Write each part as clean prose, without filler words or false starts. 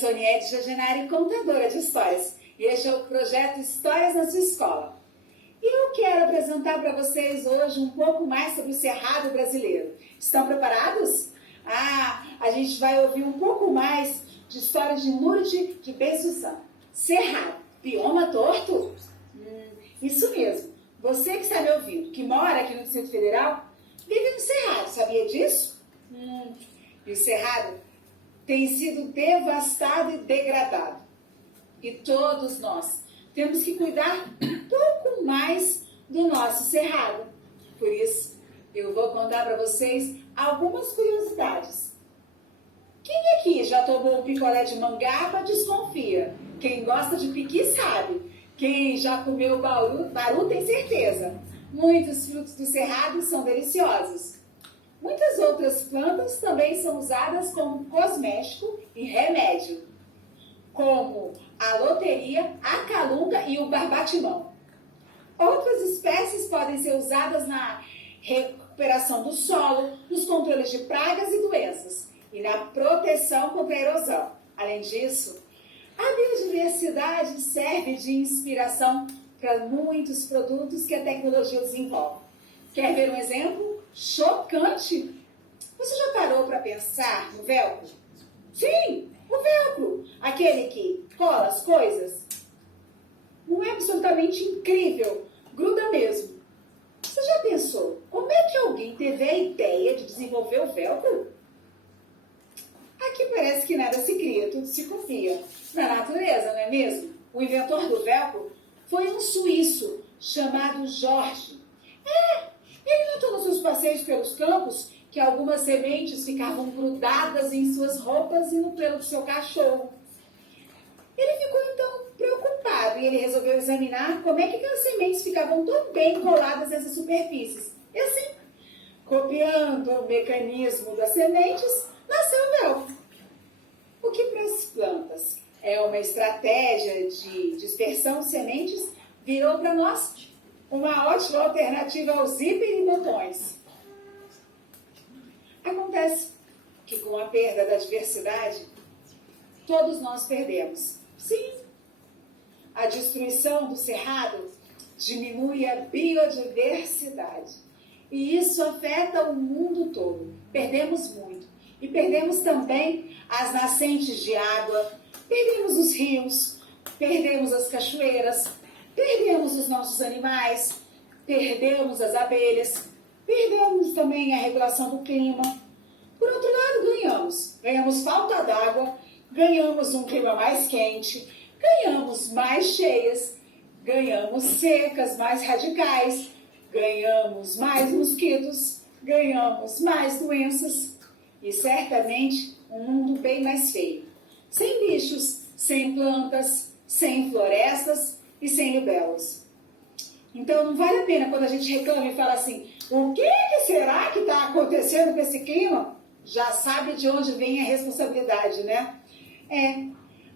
sou Niede Jagenari, contadora de histórias, e este é o projeto Histórias na Sua Escola. E eu quero apresentar para vocês hoje um pouco mais sobre o Cerrado brasileiro. Estão preparados? A gente vai ouvir um pouco mais de história de Nurdi de Bensusan. Cerrado, bioma torto? Isso mesmo. Você que está me ouvindo, que mora aqui no Distrito Federal, vive no Cerrado, sabia disso? E o Cerrado tem sido devastado e degradado. E todos nós temos que cuidar um pouco mais do nosso Cerrado. Por isso, eu vou contar para vocês algumas curiosidades. Quem aqui já tomou um picolé de mangaba desconfia. Quem gosta de piqui sabe. Quem já comeu baru tem certeza. Muitos frutos do Cerrado são deliciosos. Muitas outras plantas também são usadas como cosmético e remédio, como a loteria, a calunga e o barbatimão. Outras espécies podem ser usadas na recuperação do solo, nos controles de pragas e doenças e na proteção contra a erosão. Além disso, a biodiversidade serve de inspiração para muitos produtos que a tecnologia desenvolve. Quer ver um exemplo chocante? Você já parou para pensar no velcro? Sim, o velcro, aquele que cola as coisas. Não é absolutamente incrível? Gruda mesmo. Você já pensou como é que alguém teve a ideia de desenvolver o velcro? Aqui parece que nada se cria, tudo se copia. Na natureza, não é mesmo? O inventor do velcro foi um suíço chamado Jorge. Ele notou nos seus passeios pelos campos que algumas sementes ficavam grudadas em suas roupas e no pelo do seu cachorro. Ele ficou então preocupado e ele resolveu examinar como é que aquelas sementes ficavam tão bem coladas nessas superfícies. E assim, copiando o mecanismo das sementes, nasceu o velcro. O que para as plantas é uma estratégia de dispersão de sementes, virou para nós uma ótima alternativa ao zíper e botões. Acontece que com a perda da diversidade, todos nós perdemos. Sim, a destruição do cerrado diminui a biodiversidade. E isso afeta o mundo todo. Perdemos muito. E perdemos também as nascentes de água, perdemos os rios, perdemos as cachoeiras, perdemos os nossos animais, perdemos as abelhas, perdemos também a regulação do clima. Por outro lado, ganhamos falta d'água, ganhamos um clima mais quente, ganhamos mais cheias, ganhamos secas mais radicais, ganhamos mais mosquitos, ganhamos mais doenças e certamente um mundo bem mais feio. Sem bichos, sem plantas, sem florestas e sem libelos. Então não vale a pena quando a gente reclama e fala assim, o que será que está acontecendo com esse clima? Já sabe de onde vem a responsabilidade, né?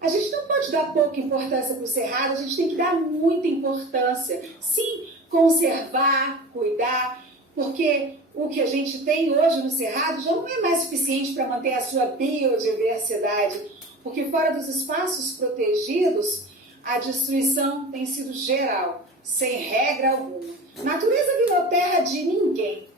A gente não pode dar pouca importância para o cerrado, a gente tem que dar muita importância. Sim, conservar, cuidar, porque o que a gente tem hoje no cerrado já não é mais suficiente para manter a sua biodiversidade, porque fora dos espaços protegidos, a destruição tem sido geral, sem regra alguma. A natureza virou terra de ninguém.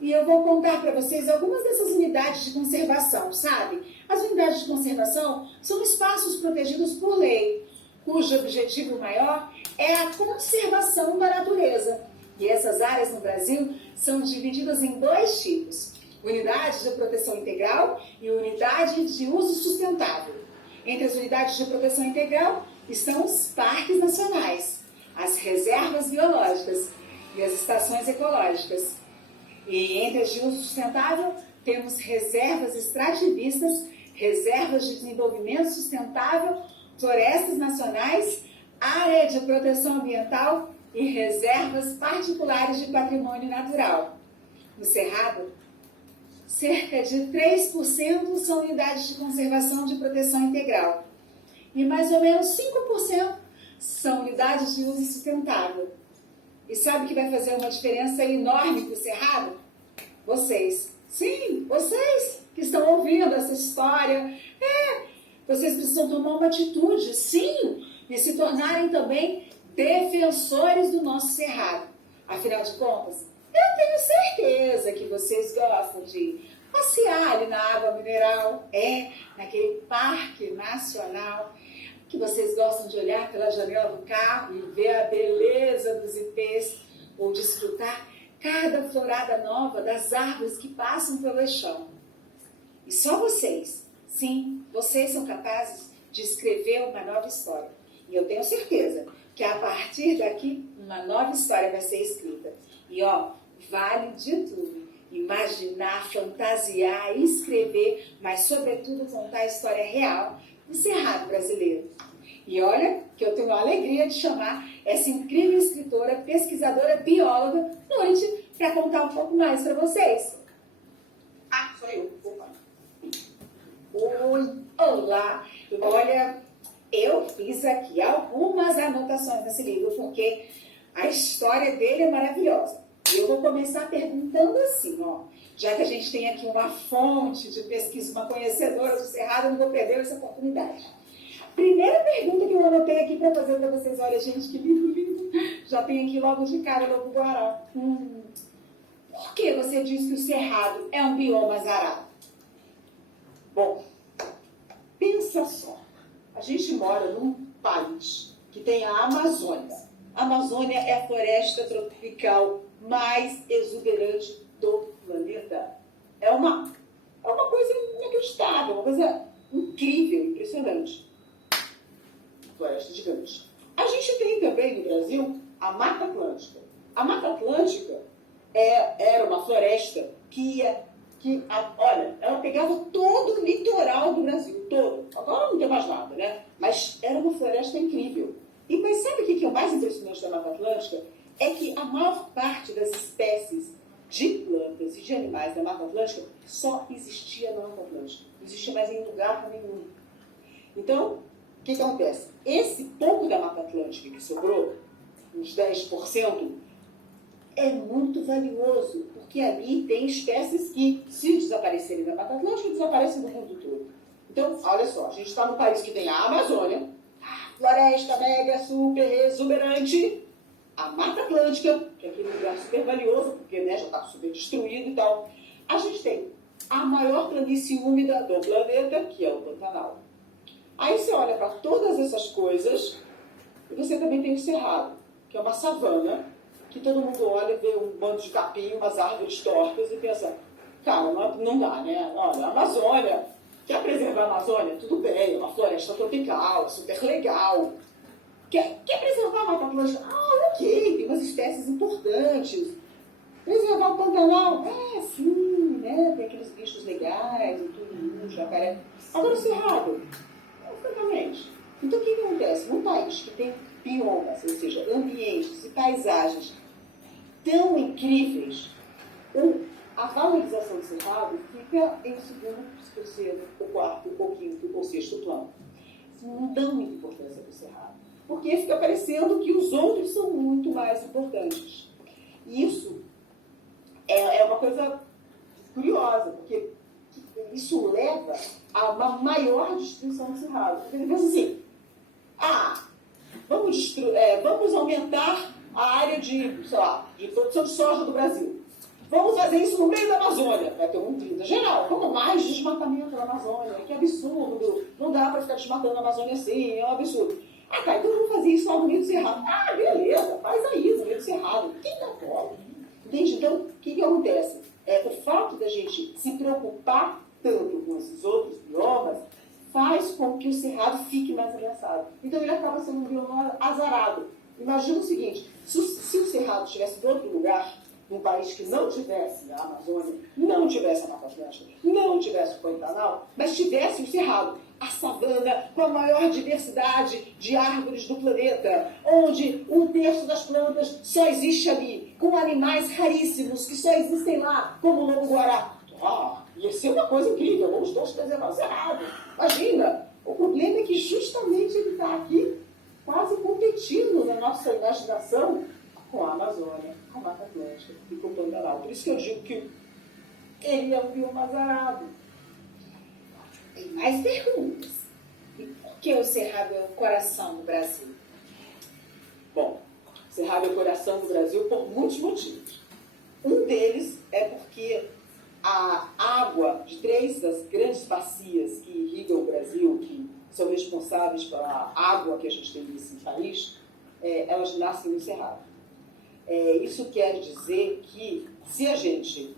E eu vou contar para vocês algumas dessas unidades de conservação, sabe? As unidades de conservação são espaços protegidos por lei, cujo objetivo maior é a conservação da natureza. E essas áreas no Brasil são divididas em dois tipos: unidades de proteção integral e unidade de uso sustentável. Entre as unidades de proteção integral estão os parques nacionais, as reservas biológicas e as estações ecológicas. E entre as de uso sustentável temos reservas extrativistas, reservas de desenvolvimento sustentável, florestas nacionais, área de proteção ambiental e reservas particulares de patrimônio natural. No Cerrado, cerca de 3% são unidades de conservação de proteção integral e mais ou menos 5% são unidades de uso sustentável. E sabe que vai fazer uma diferença enorme para o Cerrado? Vocês. Sim, vocês que estão ouvindo essa história. Vocês precisam tomar uma atitude, sim, e se tornarem também defensores do nosso cerrado. Afinal de contas, eu tenho certeza que vocês gostam de passear ali na água mineral, naquele parque nacional, que vocês gostam de olhar pela janela do carro e ver a beleza dos ipês, ou desfrutar cada florada nova das árvores que passam pelo eixão. E só vocês, sim, vocês são capazes de escrever uma nova história. E eu tenho certeza que a partir daqui, uma nova história vai ser escrita. E vale de tudo. Imaginar, fantasiar, escrever, mas sobretudo contar a história real do Cerrado brasileiro. E olha que eu tenho a alegria de chamar essa incrível escritora, pesquisadora, bióloga, Loide, para contar um pouco mais para vocês. Sou eu. Opa. Oi, olá. Olha, eu fiz aqui algumas anotações nesse livro, porque a história dele é maravilhosa. E eu vou começar perguntando assim, já que a gente tem aqui uma fonte de pesquisa, uma conhecedora do Cerrado, eu não vou perder essa oportunidade. Primeira pergunta que eu anotei aqui para fazer para vocês, olha gente, que lindo. Já tem aqui logo de cara o Lobo-Guará. Por que você diz que o Cerrado é um bioma azarado? Bom, pensa só. A gente mora num país que tem a Amazônia. A Amazônia é a floresta tropical mais exuberante do planeta. É uma coisa inacreditável, uma coisa incrível, impressionante. Floresta gigante. A gente tem também no Brasil a Mata Atlântica. A Mata Atlântica era uma floresta ela pegava todo o litoral do Brasil, todo. Agora não tem mais nada, né? Mas era uma floresta incrível. Mas sabe o que é o mais impressionante da Mata Atlântica? É que a maior parte das espécies de plantas e de animais da Mata Atlântica só existia na Mata Atlântica. Não existia mais em lugar nenhum. Então, o que acontece? Esse pouco da Mata Atlântica que sobrou, uns 10%, é muito valioso, porque ali tem espécies que, se desaparecerem da Mata Atlântica, desaparecem do mundo todo. Então, olha só, a gente está num país que tem a Amazônia, floresta mega, super exuberante, a Mata Atlântica, que é aquele lugar super valioso, porque já está super destruído e tal. A gente tem a maior planície úmida do planeta, que é o Pantanal. Aí você olha para todas essas coisas, e você também tem o Cerrado, que é uma savana, que todo mundo olha, vê um bando de capim, umas árvores tortas e pensa, cara, não dá, né? Olha, a Amazônia, quer preservar a Amazônia? Tudo bem, é uma floresta tropical, super legal. Quer preservar a Mata Atlântica? Ok, tem umas espécies importantes. Preservar o Pantanal? Sim, né? Tem aqueles bichos legais e tudo, jacaré. Agora o Cerrado, francamente. Então o que acontece? Num país que tem biomas, ou seja, ambientes e paisagens tão incríveis, a valorização do Cerrado fica em segundo, terceiro, o quarto, o quinto ou sexto plano. Não dão muita importância para o Cerrado, porque fica parecendo que os outros são muito mais importantes. E isso é uma coisa curiosa, porque isso leva a uma maior destruição do Cerrado. Porque ele pensa assim, vamos aumentar a área de produção de soja do Brasil. Vamos fazer isso no meio da Amazônia. Vai ter um 30 geral. Como mais desmatamento na Amazônia? Que absurdo. Não dá para ficar desmatando a Amazônia assim. É um absurdo. Então vamos fazer isso lá no meio do Cerrado. Beleza. Faz aí no meio do Cerrado. Quem dá bola? Entende? Então, o que acontece? O fato da gente se preocupar tanto com esses outros biomas faz com que o Cerrado fique mais ameaçado. Então ele acaba sendo um bioma azarado. Imagina o seguinte, se o Cerrado estivesse em outro lugar, num país que não tivesse a Amazônia, não tivesse a Mata Atlântica, não tivesse o Pantanal, mas tivesse o Cerrado, a savana com a maior diversidade de árvores do planeta, onde 1/3 das plantas só existe ali, com animais raríssimos que só existem lá, como o Lobo-Guará. Ia ser uma coisa incrível, vamos todos preservar o Cerrado. Imagina, o problema é que justamente ele está aqui quase competindo na nossa imaginação com a Amazônia, com a Mata Atlântica e com o Pantanal. Por isso que eu digo que ele é um bioma azarado. Tem mais perguntas. que o Cerrado é o coração do Brasil? Bom, o Cerrado é o coração do Brasil por muitos motivos. Um deles é porque a água de 3 das grandes bacias que irrigam o Brasil, que são responsáveis pela água que a gente tem nesse país, elas nascem no Cerrado. Isso quer dizer que, se a gente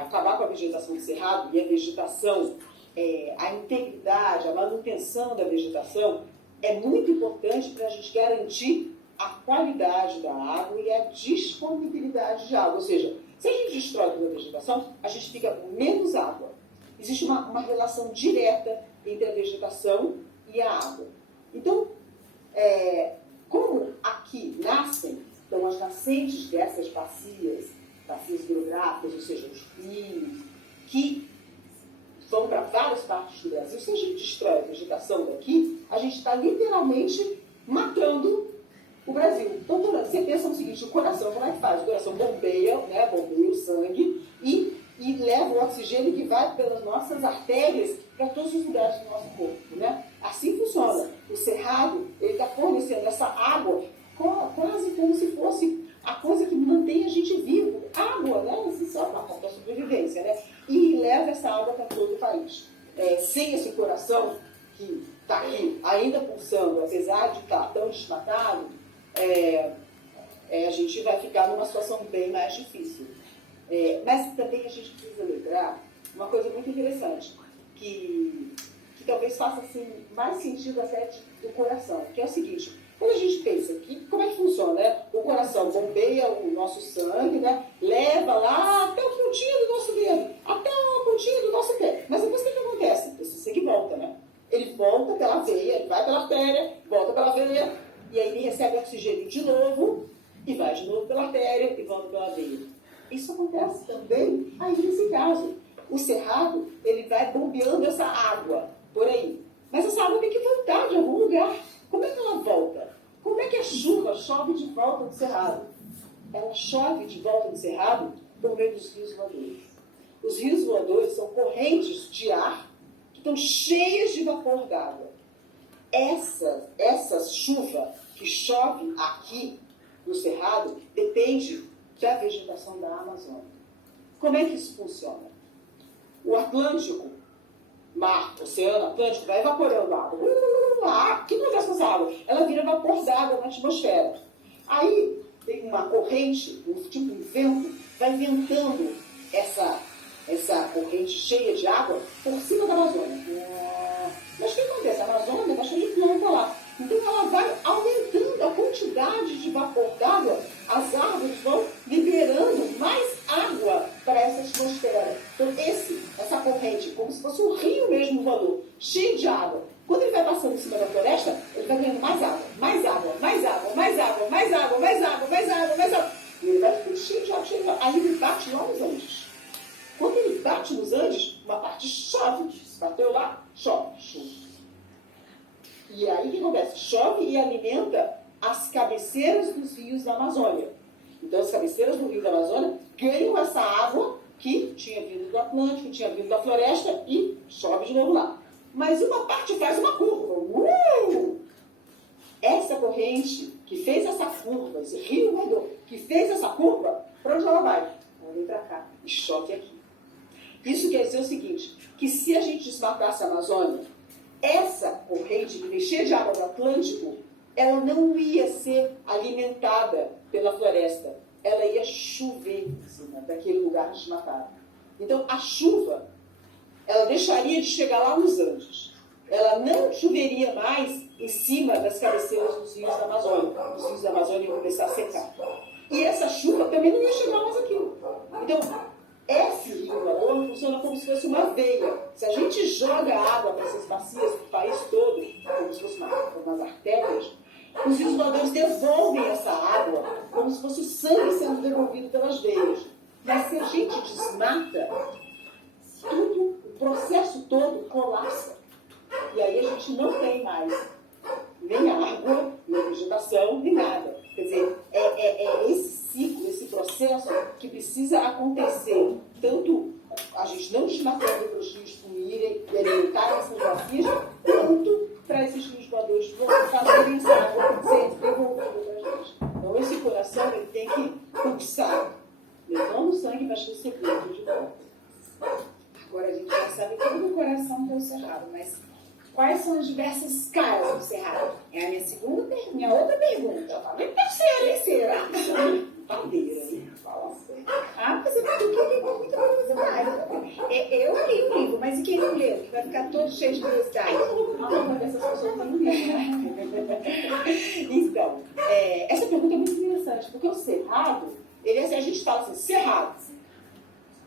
acabar com a vegetação do Cerrado, e a vegetação, a integridade, a manutenção da vegetação, é muito importante para a gente garantir a qualidade da água e a disponibilidade de água. Ou seja, se a gente destrói toda a vegetação, a gente fica com menos água. Existe uma relação direta entre a vegetação e a água. Então, como aqui nascem, então as nascentes dessas bacias hidrográficas, ou seja, os rios, que vão para várias partes do Brasil, se a gente destrói a vegetação daqui, a gente está literalmente matando o Brasil. Então, você pensa no seguinte, o coração, como é que faz? O coração bombeia o sangue e leva o oxigênio que vai pelas nossas artérias para todos os lugares do nosso corpo, né? Assim funciona. O Cerrado, ele está fornecendo essa água quase como se fosse a coisa que mantém a gente vivo. Água, né? Essencial para a sobrevivência, né? E leva essa água para todo o país. Sem esse coração que está aqui ainda pulsando, apesar de estar tão desmatado, a gente vai ficar numa situação bem mais difícil. Mas também a gente precisa lembrar uma coisa muito interessante, que talvez faça assim, mais sentido até do coração, que é o seguinte: quando a gente pensa que como é que funciona, né? O coração bombeia o nosso sangue, né? Leva lá até o pontinho do nosso dedo, até a pontinha do nosso pé. Mas depois o que acontece? Esse sangue volta, né? Ele volta pela veia, ele vai pela artéria, volta pela veia, e aí ele recebe oxigênio de novo, e vai de novo pela artéria, e volta pela veia. Isso acontece também aí nesse caso. O Cerrado, ele vai bombeando essa água por aí. Mas essa água tem que voltar de algum lugar. Como é que ela volta? Como é que a chuva chove de volta do Cerrado? Ela chove de volta do Cerrado por meio dos rios voadores. Os rios voadores são correntes de ar que estão cheias de vapor d'água. Essa chuva que chove aqui no Cerrado depende da vegetação da Amazônia. Como é que isso funciona? O Atlântico, mar, oceano Atlântico, vai evaporando água. O que acontece com essa água? Ela vira vapor d'água na atmosfera. Aí tem uma corrente, tipo um vento, vai ventando essa corrente cheia de água por cima da Amazônia. Mas o que acontece? A Amazônia está cheia de planta lá. Então ela vai aumentando a quantidade de vapor d'água, as árvores vão liberando mais água para essa atmosfera. Então essa corrente, como se fosse um rio mesmo voador, cheio de água. Quando ele vai passando em cima da floresta, ele vai ganhando mais água, mais água, mais água, mais água, mais água, mais água, mais água, mais água. E ele vai ficando cheio de água, cheio de água. Aí ele bate lá nos Andes. Quando ele bate nos Andes, uma parte chove. Bateu lá, chove. E aí o que acontece? Chove e alimenta as cabeceiras dos rios da Amazônia. Então as cabeceiras do rio da Amazônia ganham essa água que tinha vindo do Atlântico, tinha vindo da floresta e chove de novo lá. Mas uma parte faz uma curva. Essa corrente que fez essa curva, esse rio voador, que fez essa curva, para onde ela vai? Ela vem para cá e chove aqui. Isso quer dizer o seguinte, que se a gente desmatasse a Amazônia, essa corrente que vem cheia de água do Atlântico, ela não ia ser alimentada pela floresta. Ela ia chover em cima daquele lugar desmatado. Então, a chuva, ela deixaria de chegar lá nos Andes. Ela não choveria mais em cima das cabeceiras dos rios da Amazônia. Os rios da Amazônia iam começar a secar. E essa chuva também não ia chegar mais aqui. Então, esse rio voador funciona como se fosse uma veia. Se a gente joga água para essas bacias do país todo, como se fosse umas artérias, os rios voadores devolvem essa água como se fosse o sangue sendo devolvido pelas veias. Mas se a gente desmata, tudo, o processo todo colapsa. E aí a gente não tem mais nem água, nem vegetação, nem nada. Quer dizer, é esse ciclo, esse processo que precisa acontecer. Tanto a gente não desmatando para os rios fluírem e alimentarem essas bacias, quanto para esses sangue, mas receber de volta. Agora a gente já sabe todo o coração do cerrado, mas quais são as diversas caras do cerrado? É a minha outra pergunta. Já tá bem Terceira. brincadeira, hein? Fala assim. Mas é porque eu li muita coisa mais. Eu li o livro, mas e quem não leu? Que vai ficar todo cheio de curiosidade. Alguma dessas pessoas tem livro, né? Então, essa pergunta é muito interessante, porque o cerrado, ele assim, a gente fala assim, cerrado.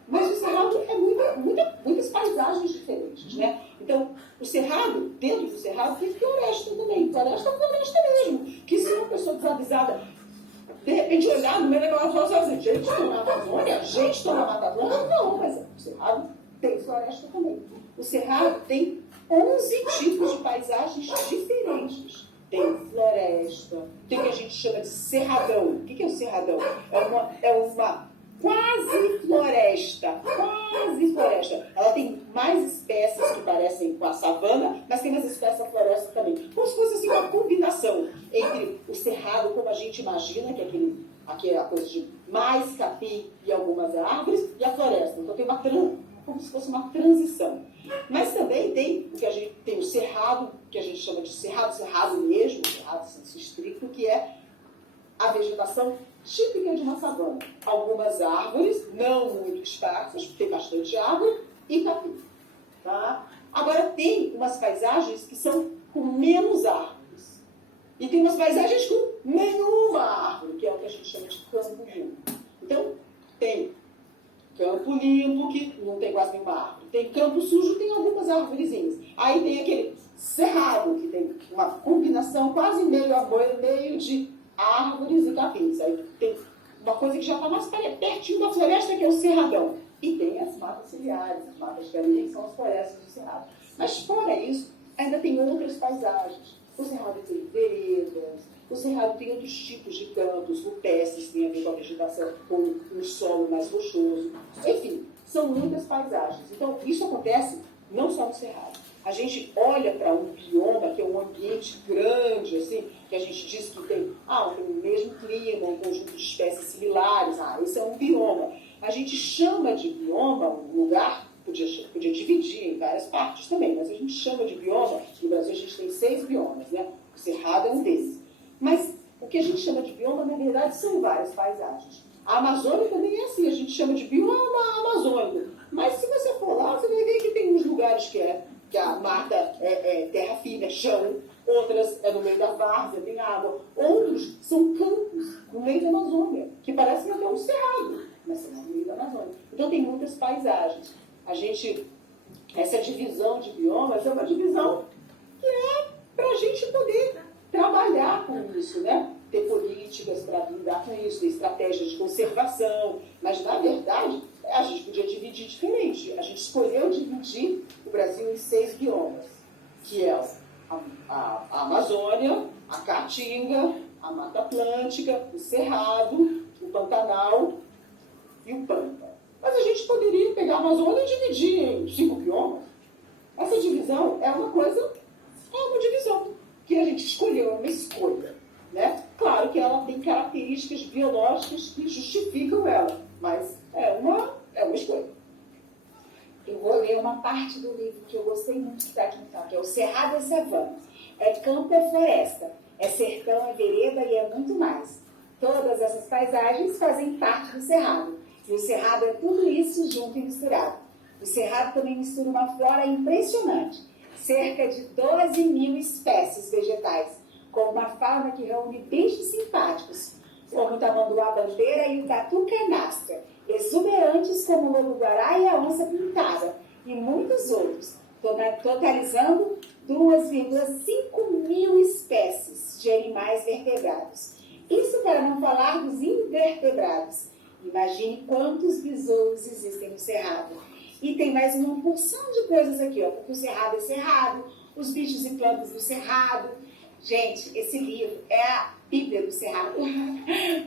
Mas o cerrado é muitas paisagens diferentes, né? Então, o cerrado, dentro do cerrado, tem floresta também. Floresta é floresta mesmo. Que se uma pessoa desavisada, de repente, olhar no meio daquela floresta e falar assim, gente, estou na Amazônia? Gente, estou na Mata Atlântica? Não, mas o cerrado tem floresta também. O cerrado tem 11 tipos de paisagens diferentes. Tem floresta, tem o que a gente chama de cerradão. O que é o cerradão? É uma quase floresta. Ela tem mais espécies que parecem com a savana, mas tem mais espécies da floresta também. Como se fosse assim, uma combinação entre o cerrado, como a gente imagina, que é aquela coisa de mais capim e algumas árvores, e a floresta. Então tem como se fosse uma transição. Mas também tem o que a gente tem o cerrado, que a gente chama de cerrado mesmo, cerrado senso estricto, que é a vegetação típica de uma savana. Algumas árvores, não muito esparsas, tem bastante árvore, e capim. Tá? Agora tem umas paisagens que são com menos árvores. E tem umas paisagens com nenhuma árvore, que é o que a gente chama de campo limpo. Então, tem campo limpo, que não tem quase nenhuma árvore. Tem campo sujo, tem algumas árvorezinhas. Aí tem aquele cerrado, que tem uma combinação quase meio a meio de árvores e capins. Aí tem uma coisa que já está mais pertinho da floresta, que é o cerradão. E tem as matas ciliares, as matas de areia, que são as florestas do cerrado. Mas fora isso, ainda tem outras paisagens. O cerrado tem veredas, o cerrado tem outros tipos de campos, rupestres, tem a ver com a vegetação, com um solo mais rochoso. Enfim, são muitas paisagens. Então, isso acontece não só no cerrado. A gente olha para um bioma, que é um ambiente grande, assim, que a gente diz que tem o mesmo clima, um conjunto de espécies similares. Esse é um bioma. A gente chama de bioma um lugar, podia dividir em várias partes também, mas a gente chama de bioma. No Brasil a gente tem 6 biomas, né? O cerrado é um desses. Mas o que a gente chama de bioma, na verdade, são várias paisagens. A Amazônia também é assim, a gente chama de bioma amazônico. Mas se você for lá, você vai ver que tem uns lugares que a mata é terra firme, é chão, outras é no meio da várzea, tem água. Outros são campos no meio da Amazônia, que parecem até um cerrado, mas são no meio da Amazônia. Então tem muitas paisagens. Essa divisão de biomas é uma divisão que é para a gente poder trabalhar com isso, né? Ter políticas para lidar com isso, ter estratégias de conservação, mas na verdade a gente podia dividir diferente. A gente escolheu dividir o Brasil em 6 biomas, que é a Amazônia, a Caatinga, a Mata Atlântica, o Cerrado, o Pantanal e o Pampa. Mas a gente poderia pegar a Amazônia e dividir em 5 biomas. Essa divisão é uma divisão que a gente escolheu, é uma escolha, né? Claro que ela tem características biológicas que justificam ela, mas é uma escolha. Eu vou ler uma parte do livro que eu gostei muito que está aqui então, que é o Cerrado e Savana. É campo, é floresta, é sertão, é vereda e é muito mais. Todas essas paisagens fazem parte do Cerrado. E o Cerrado é tudo isso junto e misturado. O Cerrado também mistura uma flora impressionante. Cerca de 12.000 espécies vegetais, com uma fauna que reúne bichos simpáticos, como o tamanduá-bandeira e o tatu-canastra, exuberantes como o lobo-guará e a onça-pintada, e muitos outros, totalizando 2,5 mil espécies de animais vertebrados. Isso para não falar dos invertebrados. Imagine quantos besouros existem no Cerrado. E tem mais uma porção de coisas aqui, porque o Cerrado é Cerrado, os bichos e plantas do Cerrado. Gente, esse livro é a Bíblia do Cerrado.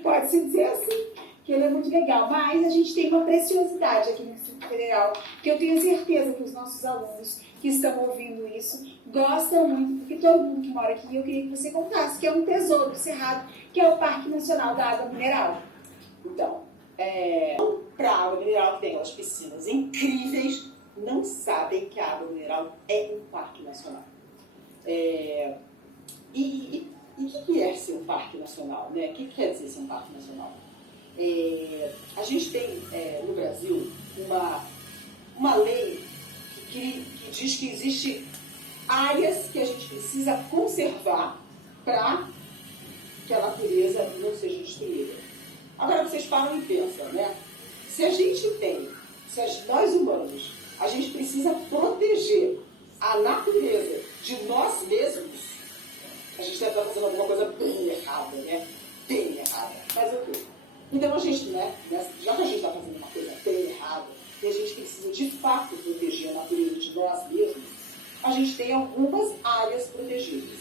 Pode-se dizer assim, que ele é muito legal. Mas a gente tem uma preciosidade aqui no Distrito Federal, que eu tenho certeza que os nossos alunos que estão ouvindo isso gostam muito, porque todo mundo que mora aqui, eu queria que você contasse, que é um tesouro do Cerrado, que é o Parque Nacional da Água Mineral. Então, Para a água mineral, que tem aquelas piscinas incríveis, não sabem que a água mineral é um parque nacional. E o que é ser um parque nacional, né? O que quer dizer ser um parque nacional? A gente tem no Brasil uma lei que diz que existe áreas que a gente precisa conservar para que a natureza não seja destruída. Agora vocês param e pensam, né? Se nós humanos, a gente precisa proteger a natureza de nós mesmos, a gente deve estar fazendo alguma coisa bem errada, né? Bem errada. Mas o quê? Então a gente, né? Já que a gente está fazendo uma coisa bem errada, e a gente precisa de fato proteger a natureza de nós mesmos, a gente tem algumas áreas protegidas.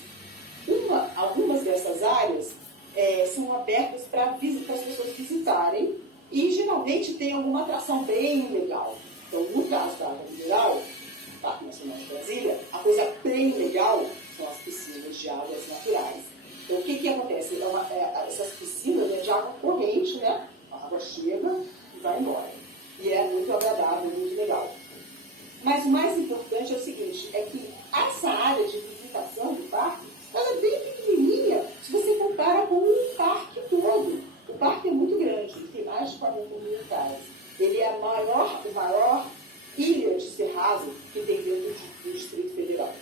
Algumas dessas áreas são abertas para as pessoas visitarem e geralmente tem alguma atração bem legal. Então, no caso da água mineral, Parque Nacional de Brasília, a coisa bem legal são as piscinas de águas naturais. Então, o que acontece? Essas piscinas de água corrente, né? A água chega e vai embora. E é muito agradável, muito legal. Mas o mais importante é o seguinte, é que essa área de visitação do parque, ela é bem pequenininha se você compara com o parque todo. O parque é muito grande, ele tem mais de 40 mil hectares. Ele é a maior ilha de cerrado que tem dentro do Distrito Federal.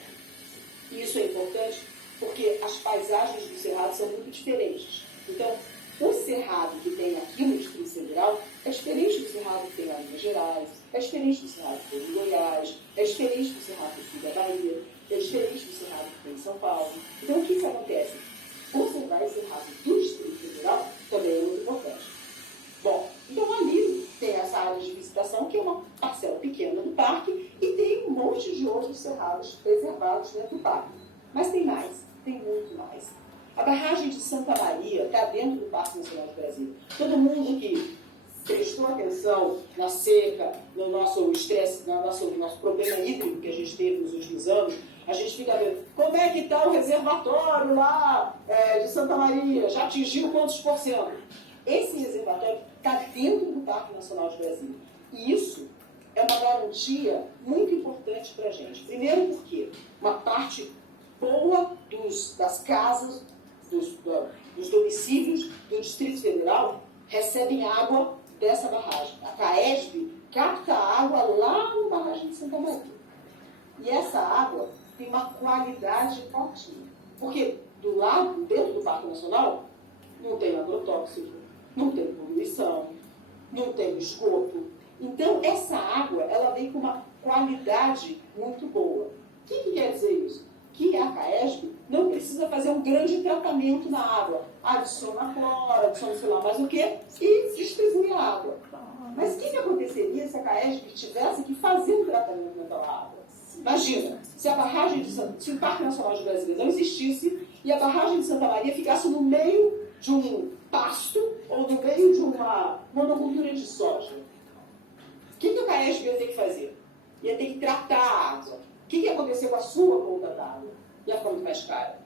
E isso é importante porque as paisagens do cerrado são muito diferentes. Então, o cerrado que tem aqui no Distrito Federal é diferente do cerrado que tem lá em Minas Gerais, é diferente do cerrado que tem em Goiás, é diferente do cerrado que tem na Bahia, é diferente do cerrado que tem em São Paulo. Então, o que acontece? Conservar esse cerrado do Distrito Federal também é muito importante. Bom, então ali tem essa área de visitação, que é uma parcela pequena do parque, e tem um monte de outros cerrados preservados dentro do parque. Mas tem mais, tem muito mais. A barragem de Santa Maria está dentro do Parque Nacional de Brasília. Todo mundo que prestou atenção na seca, no nosso estresse, no nosso problema hídrico que a gente teve nos últimos anos, a gente fica vendo como é que está o reservatório lá de Santa Maria, já atingiu quantos por cento? Esse reservatório está dentro do Parque Nacional de Brasília. E isso é uma garantia muito importante para a gente. Primeiro porque uma parte boa das casas, dos domicílios do Distrito Federal recebem água dessa barragem. A CAESB capta a água lá na barragem de Santa Maria. E essa água tem uma qualidade ótima. Porque dentro do Parque Nacional, não tem agrotóxico, não tem poluição, não tem esgoto. Então, essa água, ela vem com uma qualidade muito boa. O que quer dizer isso? Que a CAESB não precisa fazer um grande tratamento na água. Adiciona cloro, adiciona sei lá mais o quê, e distribui a água. Mas o que aconteceria se a CAESB tivesse que fazer um tratamento naquela água? Imagina, se o Parque Nacional de Brasília não existisse e a barragem de Santa Maria ficasse no meio de um pasto ou no meio de uma monocultura de soja. O que a CAESB ia ter que fazer? Ia ter que tratar a água. O que aconteceu com a sua conta d'água? Ia ficar muito mais cara.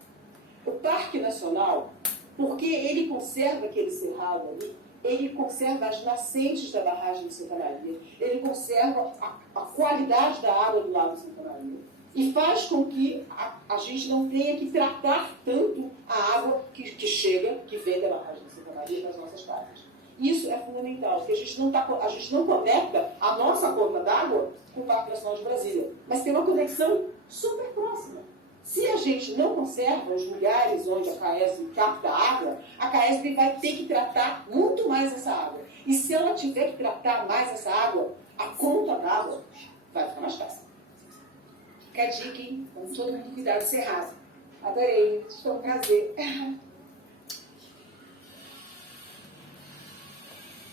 O Parque Nacional, porque ele conserva aquele cerrado ali, ele conserva as nascentes da barragem de Santa Maria, ele conserva a qualidade da água do lago de Santa Maria. E faz com que a gente não tenha que tratar tanto a água que chega, que vem da barragem de Santa Maria nas nossas casas. Isso é fundamental, porque a gente não conecta a nossa conta d'água com o Parque Nacional de Brasília, mas tem uma conexão super próxima. Se a gente não conserva os lugares onde a CAESB capta água, a CAESB vai ter que tratar muito mais essa água. E se ela tiver que tratar mais essa água, a conta d'água vai ficar mais cara. Fica a dica, hein? Vamos todo mundo cuidar do cerrado. Adorei, estou um prazer.